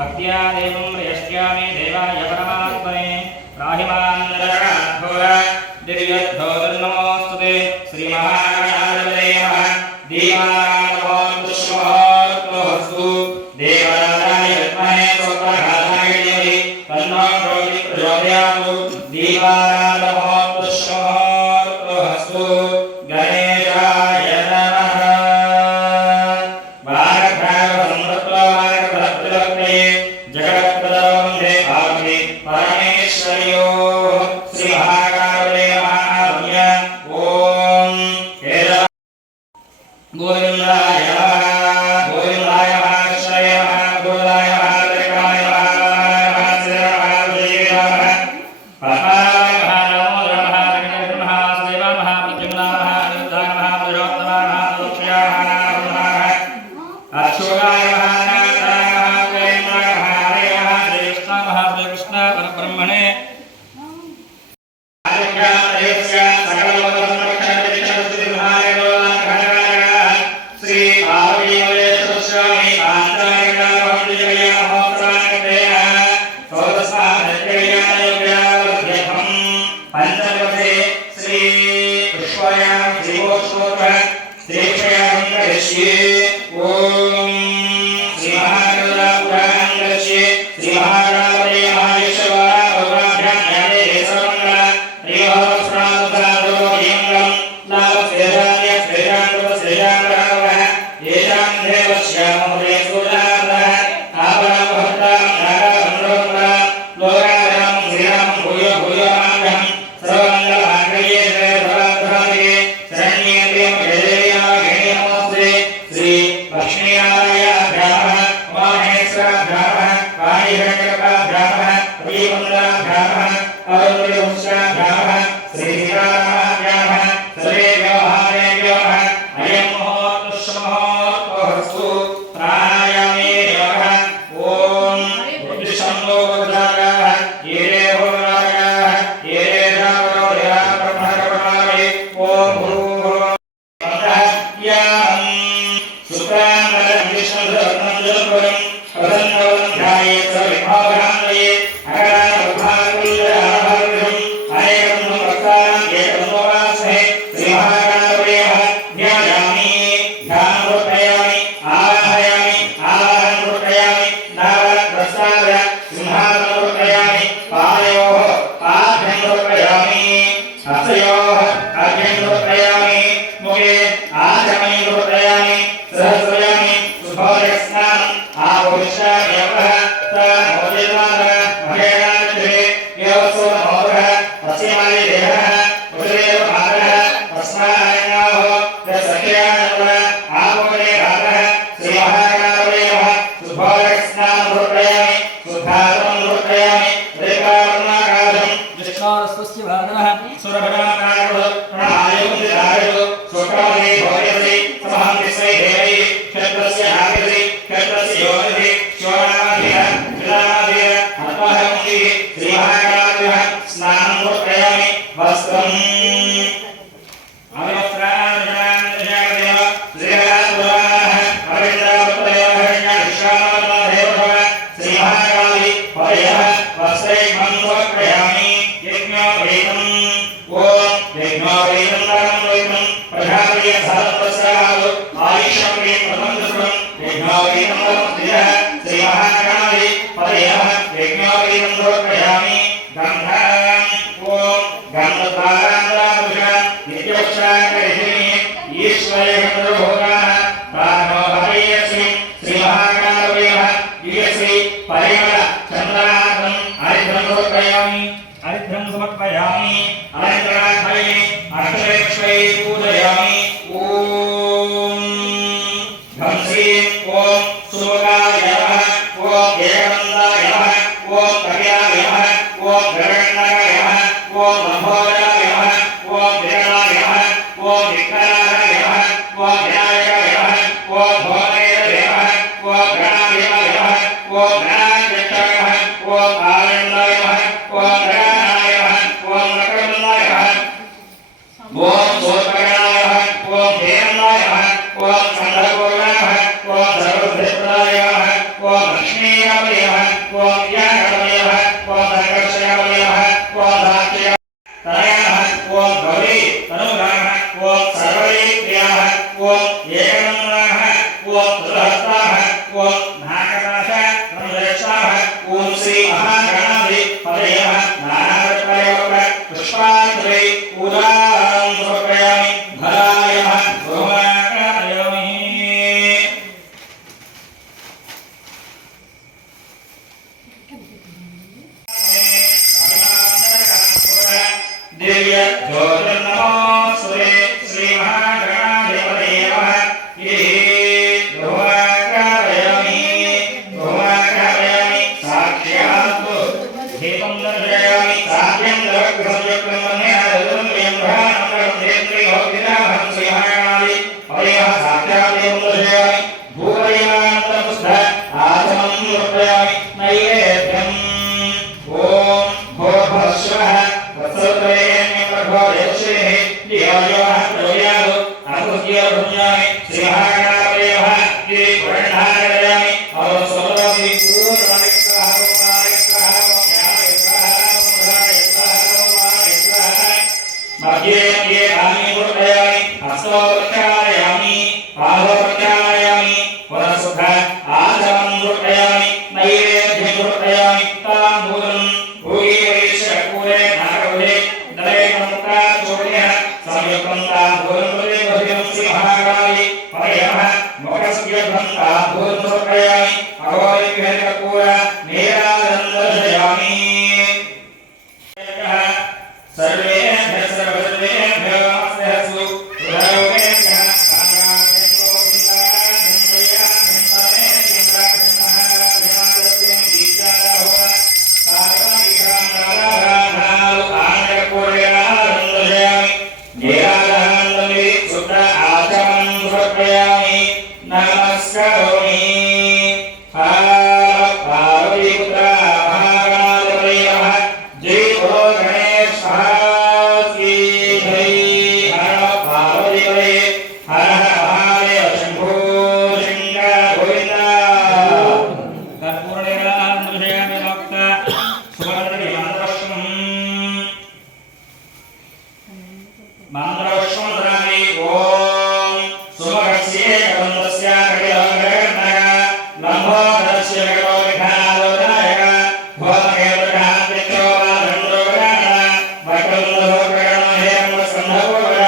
भक्त्या देवं यश्यामि देवाय परमात्मने राहिमानन्दघोर दिव्यद्धोर्नमोस्तुते श्रीमहागणाधिपतये नमः दीवानामोस्तुष्मोस्तु देवराजाय विद्महे स्वप्रकाशाय धीमहि तन्नो प्रचोदयात् दीवानामोस्तुष्मोस्तु गणेशाय नमः परमेश्वर्यो श्री महाकाले महाभ्य ओम गोविंदाय गोविंदाय महाश्रय गोविंदाय महात्रिकाय महाश्रय पद्माय महानमो नमः महादेव महाप्रज्ञा महानिर्धाय महापुरोत्तम महादोक्षया अक्षोगाय ब्रह्मणे श्री पंचवते श्री पुष्पयां जीवोत्सव श्री ओम श्री महागणापुराणस्य श्री महागणापते Om ओम सोत्पगाय ओम हेरणाय ओम संधर्वोगाय ओम सर्वभृत्राय ओम लक्ष्मीयावय ओम यागवय ओम संकर्षयावय ओम धात्य तनयः ओम गौरी तनुगाः ओम सर्वैक्रियाः ओम एकनन्द्राः ओम तुलहस्ताः ओम नागराज नमलेशाः ओम श्री महागणाधिपतयः नानाप्रयोग पुष्पाञ्जलि पूजां समर्पयामि भरायः सोमाकारयामि दिव्य ज्योतिर्नमोस्तुते श्री महागणाधिपतये नमः धूमाकारयामि साक्षात् दीपं दर्शयामि साध्यं दर्शयं मन्ये साक्षात् देवं दर्शयामि भूपरिमाणन्तपुष्प आसनं समर्पयामि नैवेद्यम् ॐ भोर्भस्वः वत्सोत्तरेण्यप्रभोदेश्वरेः दियोजोः प्रयोयादो अकुद्योर्भुञ्जामि श्रीमहागणाधपतये वर्णधारयामि अवसोदोऽपि पूर्णमनिष्ठः मध्ये मध्ये आमि मुर्पयामि हस्तो प्रक्षालयामि पादो प्रक्षालयामि पुनः आचमनं मुर्पयामि नैवेद्यं मुर्पयामि ताम्बूलं भूयिवैश्यपूरे नागवले दलेकमुक्ता चूर्णः संयुक्तं ताम्बूलं बलिबधिं श्रीमहाकाली पयः मोक्षसुव्यभं ताम्बूलं मुर्पयामि अघोरिविहरिकपूर नीराजनं दर्शयामि सर्वेभ्यः सर्वसर्वेभ्यः नमस्तेऽस्तु हृदयोगेभ्यः कामराभ्यो बिम्बाभ्यं वैयाभ्यं तमेभ्यं महाराभ्यमादत्यं दीक्षादाहो सार्वविग्रहं राधाराधालु आनयपूर्यनादं दर्शयामि नीराजनान्दं शुद्ध आचमनं समर्पयामि नमस्करोमि पार्वतीपुत्र महागणाधिपतये नमः जय बोलो गणेश महाराज की जय हर पार्वतीपतये हर हर महादेव शंभो शंकर गोविंद कर्पूरनिर्वाणं दर्शयामि भक्त सुवर्णमणि मन्त्रपुष्पं ददामि ओम सुमगस्य कन्दस्य कटिलङ्गरगणः लम्बोदरस्य कटोविघ्नालोदनाय भोमकेतुर्घान्तिक्षो वादन्द्रोगणः वक्रन्दोगणः हेमस्कन्धगोगण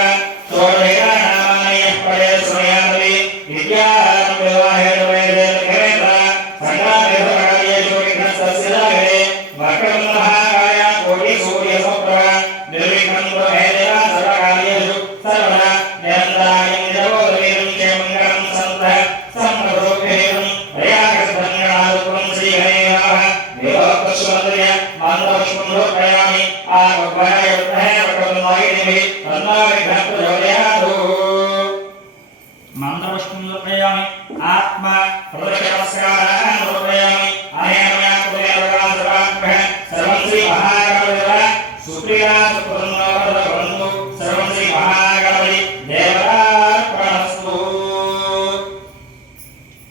चोरैराणामानयः परे सुमयादवि विद्यां विवाहेतुवैदेतकेन्द्र सङ्गाभिधकार्येषु विघ्नस्तस्य दागे वक्रन्दहाय कोटिसूर्यसमुद्रः निर्विघ्नं प्रभेदेन सर्वकार्येषु सर्वदा निरन्तरायं जगोदवीरं क्षेमङ्गलं सन्तः सम्प्रभोभेदं प्रयागसधन्यनादपुरं श्रीहरेः वेदोक्तस्वन्दर्य मन्त्रपुष्पं समर्पयामि आगोपहायोत्तहे वक्रतुण्डवाहिनीभिः तन्नो विघ्नप्रचोदयातु मन्त्रपुष्पं समर्पयामि आत्मा प्रदक्षिणनमस्कारान् समर्पयामि अनेन मया कृतेन सर्वात्मः सर्वं श्रीमहागणपतिः सुप्रिया सुप्रसन्नवरदबन्धु सर्वं श्रीमहागणपति देवतार्पणमस्तु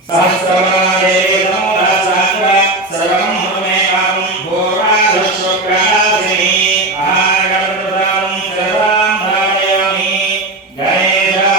सहस्रवरादेवी नमो दासाङ्ग सर्वं मे कामं भूर्वाधुष्वप्रासिनी महागणपतिप्रदानं सर्वां धारयामि गणेशाय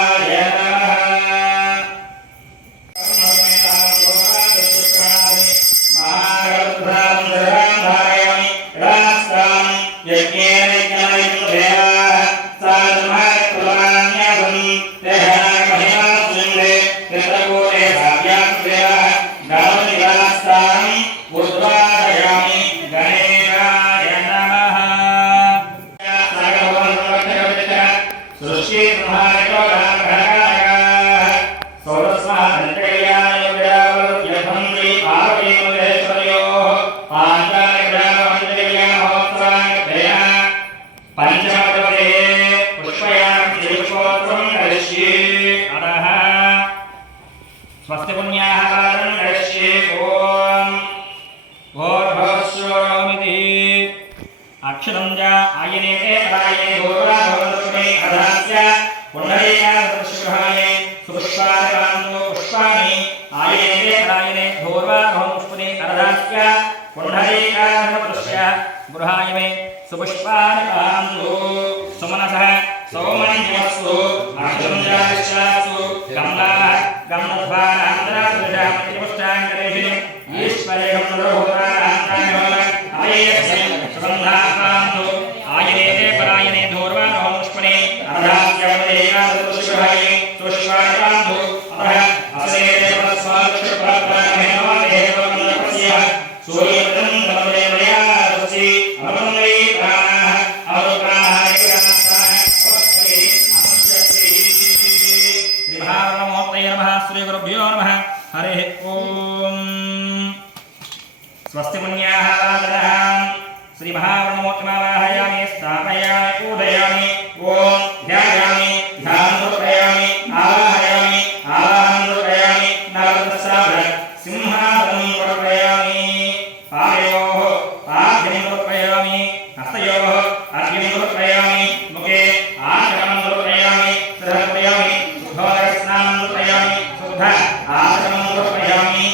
स्वस्ति पुण्याः कालं करिष्ये ओम भोर्भवस्वमिति अक्षरं च आयने ते प्रायने दोरा भवतस्मै अरदास्य पुण्डरीकादृश्यगृहाय सुपुष्पाणि पुष्पाणि आयने परायणे धूर्वारोहं पुष्पने अरदास्य पुण्डरीकादृश्य गृहाय मे सुपुष्पाणि पान्तु सुमनसः सौमन्यवस्तु अक्षुञ्जाश्चासु गमनाः गमनध्वानान्तरादृशामतिपुष्टाङ्करेषु ईश्वरेहं सर्वभूतानां आयस्य सुगन्धापान्तु आयने परायणे धूर्वारोहं पुष्पने अरदास्य पुण्डरीकादृश्यगृहाय सुपुष्पाणि पान्तु अतः असेते परस्वाक्षुप्राप्तमेनवादेवमन्दपस्य सूर्यं तमदेवयादसि अमृतमयी प्राणः अमृतप्राणः श्रीगुरुभ्यो नमः हरिः ओम स्वस्ति पुण्याः वादनः श्रीमहावर्णमूर्तिमावाहयामि स्थापयामि पूजयामि ओम ध्यायामि ध्यानमुद्रयामि आवाहयामि आवाहनमुद्रयामि नवदशाब्द सिंहासनं प्रयामि पायोः पाद्यं प्रयामि हस्तयोः अर्घ्यं प्रयामि मुखे आचमनं प्रयामि प्रयामि शुद्धोदकस्नानं प्रयामि शुद्ध आचमनं प्रयामि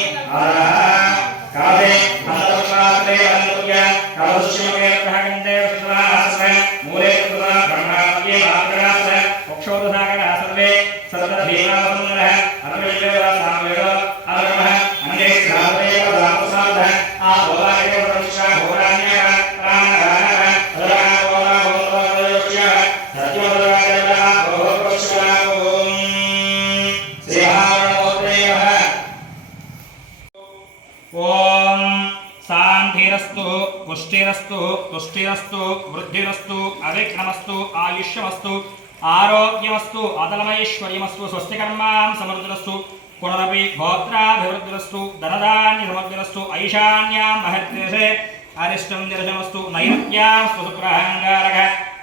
काले अन्नपात्रे अन्नस्य कलशमुखे प्रहगन्ते सुधास्य मूले सुधा ब्रह्माद्ये मार्गरास मोक्षोदसागरा सर्वे सर्वधीनासुन्दरः अद्वैतः सामवेदः अरमः अन्ये श्रावणेव रामसादः आभोलाय वृक्षा भोराण्यः प्राणः अदरावोला भोलावयोक्ष्य सत्योदरायः भोवृक्षा ओम श्रीहारणोत्रयः ओम शान्तिरस्तु पुष्टिरस्तु तुष्टिरस्तु वृद्धिरस्तु अविघ्नमस्तु आयुष्यमस्तु आरोग्यमस्तु अतलमैश्वर्यमस्तु स्वस्तिकर्मां समृद्धिरस्तु पुनरपि गोत्राभिवृद्धिरस्तु धनधान्यसमृद्धिरस्तु ऐशान्यां महद्देशे अरिष्टं दर्शनमस्तु नैरुत्यां सुसुप्राहङ्गारः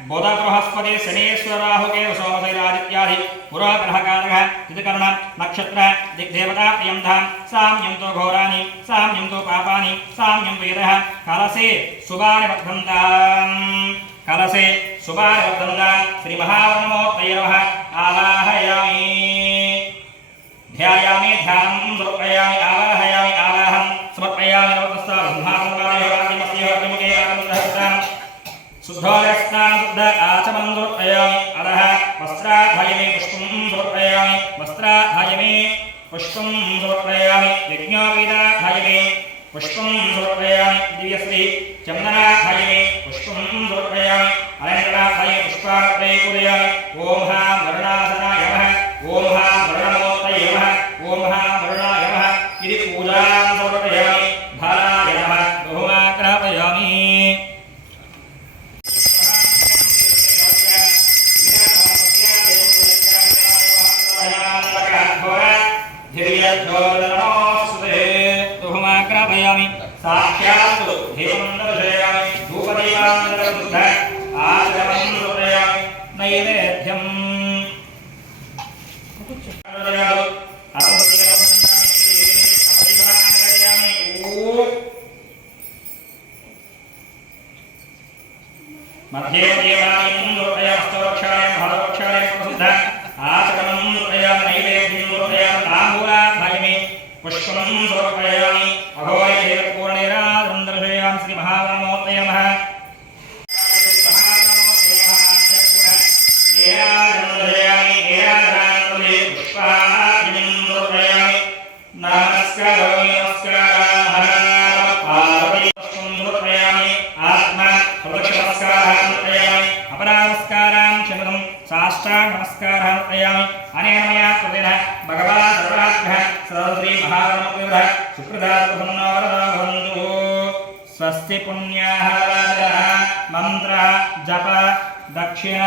बुधबृहस्पति शनीश्वराहुके सोमशैलादित्यादि पुराग्रहकारः तिथिकर्ण नक्षत्र दिग्देवता प्रियं धाम साम्यं तो घोराणि साम्यं तो पापानि साम्यं वेदः कलसे शुभानि वर्धन्ताम् कलसे शुभानि वर्धन्ताम् श्रीमहावर्णमूर्तये नमः आवाहयामि ध्यायामि ध्यानं समर्पयामि आवाहयामि आवाहं समर्पयामि नवदस्ता ब्रह्मानन्दमस्तिमुखे आनन्दहस्ताम् शुद्धोदकस्नानं शुद्ध आचमनं समर्पयामि अधः वस्त्राधायमे पुष्पं समर्पयामि वस्त्राधायमे पुष्पं समर्पयामि यज्ञोपवीताधायमे पुष्पं समर्पयामि दिव्यश्री चन्दनाधायमे पुष्पं समर्पयामि अलङ्काराधाये पुष्पार्पणे पूजयामि ओम हा वरुणासनाय नमः ओम हा वरुणमूर्तये नमः ओम हा वरुणाय नमः इति पूजां समर्पयामि भाराय नमः बहुमाग्रापयामि साक्षात् देवमन्दर्शयामि धूपदीपान्दरबुद्ध आचमनं समर्पयामि नैवेद्यम् मध्ये देवालयं समर्पयामि हस्तवक्षालयं प्रसिद्ध आचमनं समर्पयामि नैवेद्यं समर्पयामि ताम्बूलाधायमे पुष्पं समर्पयामि अघोरपूर्णेराधं दर्शयामि श्रीमहावर्णमूर्तये नमः नमस्कारामि आत्मा प्रदक्षिणमस्कारः समर्पयामि अपरामस्कारां क्षमतं साष्टांग नमस्कारः समर्पयामि अनेन मया कृतेन भगवान् सर्वात्मः श्री महावर्णमूर्तये सुप्रदात्मनो भवन्तु स्वस्ति पुण्याः वादः मंत्र जप दक्षिण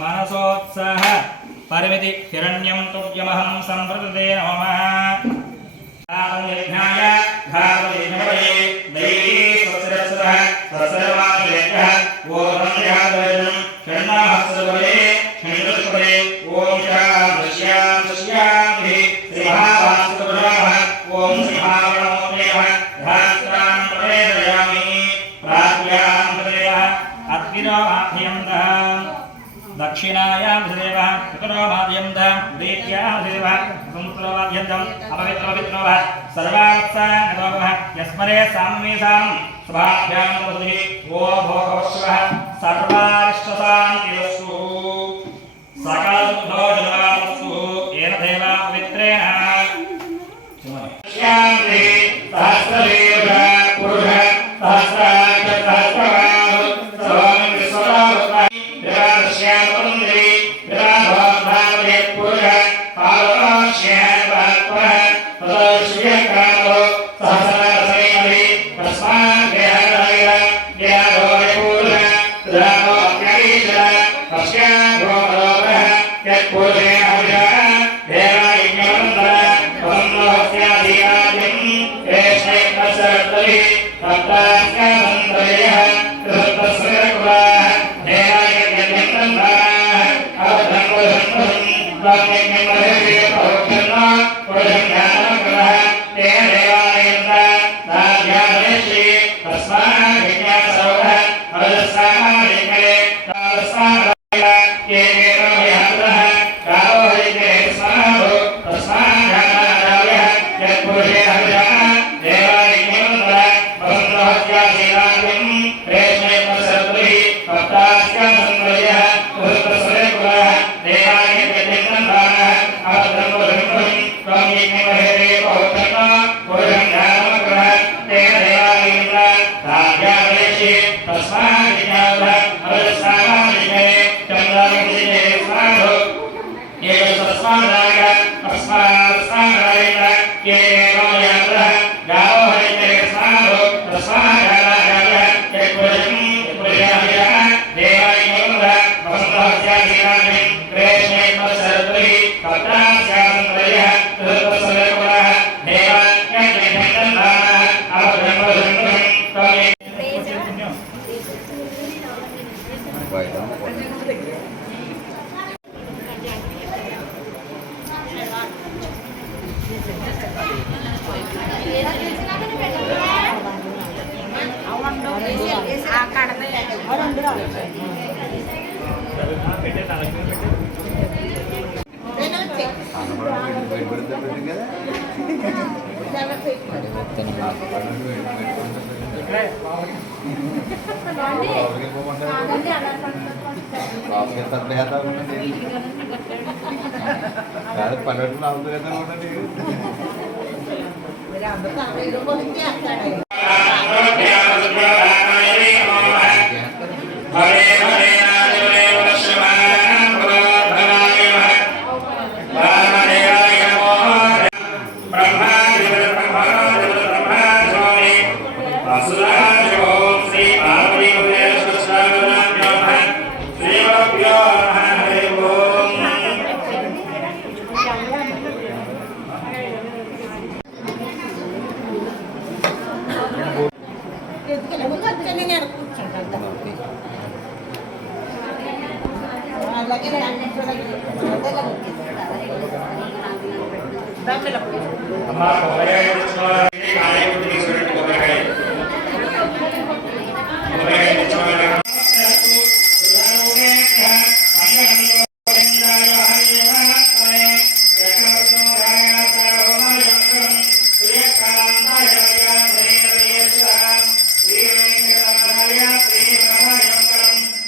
मनसोत्साह परिमिति हिरण्यं तुभ्यमहं संप्रदते नमः यज्ञाय घातयज्ञपदये दैवी स्वस्तिरस्वतः स्वस्तिर्वाचयज्ञः ओम ध्यादयं षण्माहस्रपदे षण्दुष्पदे ओम श्यां श्यामि श्रीमहावासुदेवाः ओम श्रीमहावर्णमूर्तये धात्रां प्रवेदयामि प्राप्यां प्रदेयः अग्निरो आह्यन्तः दक्षिणायां देवः पितरोमाद्यन्तं दीत्यां देवः समुद्रोमाद्यन्तम् अपवित्रोऽपवित्रो भः सर्वात्साङ्गतो भः यस्मरे साम्येषां सभाभ्यां वसुभिः वो भोगवश्वः सर्वारिष्टशान्तिरस्तु सकलशुद्धो जलावस्तु येन देवा पवित्रेण श्यामि सहस्रदेव पुरुष सहस्राक्ष सहस्रवाहु सर्वाणि विश्वदावत्तानि विराश्यामपुण्डरी विराभावभावये पुरुष पावश्यामभात्वः तदश्रियकालो सहस्रसेनभि तस्मात् विहाराय ज्ञानोय पुरुष तदानो अज्ञानीशः तस्याभो मनोरः यत्पुरुषे अभिषः देवाय ज्ञानन्दः वन्दोऽस्याधिराजम् एषै तस्सर्तभिः तत्तास्यानन्दयः कृतस्वरकुलाः देवाय यज्ञन्तन्धाः अवधन्वधन्वधम् त्वमेकमहर्षे परोक्षन्ना पुरुषं ज्ञानमग्रः तेन देवायन्तः ताध्यानयश्री तस्मात् विज्ञासौः अवदस्सामादिकरे तादस्सामादिकरे येनेन मयान्तः कालो हरिते स्मरो तस्मात् ज्ञानादायः यत्पुरुषे अभिषः देवाय ज्ञानन्दः वसन्तोऽस्याधिराजम् रेष्मै तत्सर्वैः तत्तास्यानन्दयः कृतस्वरकुलाः देवाय यज्ञन्तन्धाः अवधन्वधन्वधम् त्वमेकमहर्षे परोक्षन्ना पुरुषं ज्ञानमग्रः तेन देवायन्तः ताध्यानयश्री तस्मात् विज्ञानः अवदस्सामादिकरे चन्द्राविषये स्मरो तस्मादाय तस्मादाय येन मयान्तः गावो हरिते स्मरो तस्मादाय यत्पुरुषं पुरुषाभिषः देवाय ज्ञानन्दः वसन्तोऽस्याधिराजम् रेष्मै तत्सर्वैः तत्तास्यानन्दयः कृतस्वरकुलाः देवाय यज्ञन्तन्धाः अवधन्वधन्वधम्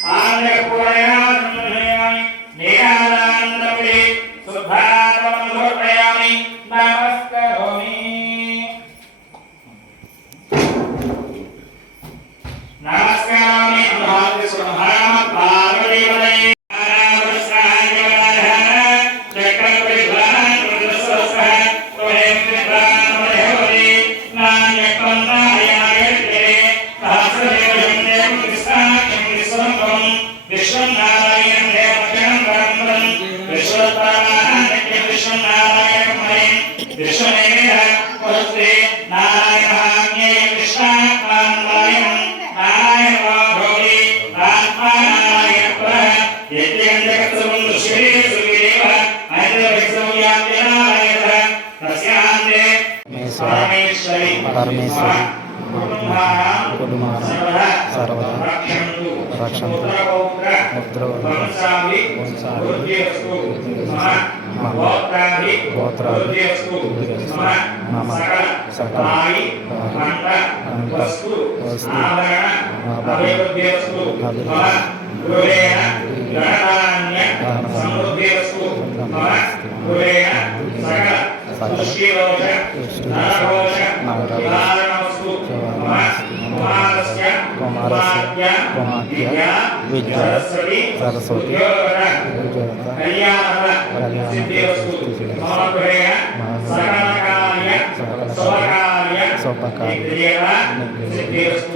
పల్లెటూరు परमेश्वरी कुटुंबानां सर्वदा रक्षन्तु వంశాభి వృద్ధిరస్తు మమ గోత్రాభి వృద్ధిరస్తు మమ సకల వాయి పంట వస్తు ఆభరణ అభివృద్ధిరస్తు మమ గృహేణ గణనాన్య సమృద్ధిరస్తు మమ గృహేణ సకల పుష్టిరోష నరరోష నివారణవస్తు మమ కుమారస్య కుమార్య విద్యా సరస్వతి కళ్యాణ సిద్ధిరస్తు మమ గృహేణ సకల కార్య స్వకార్య సిద్ధిరస్తు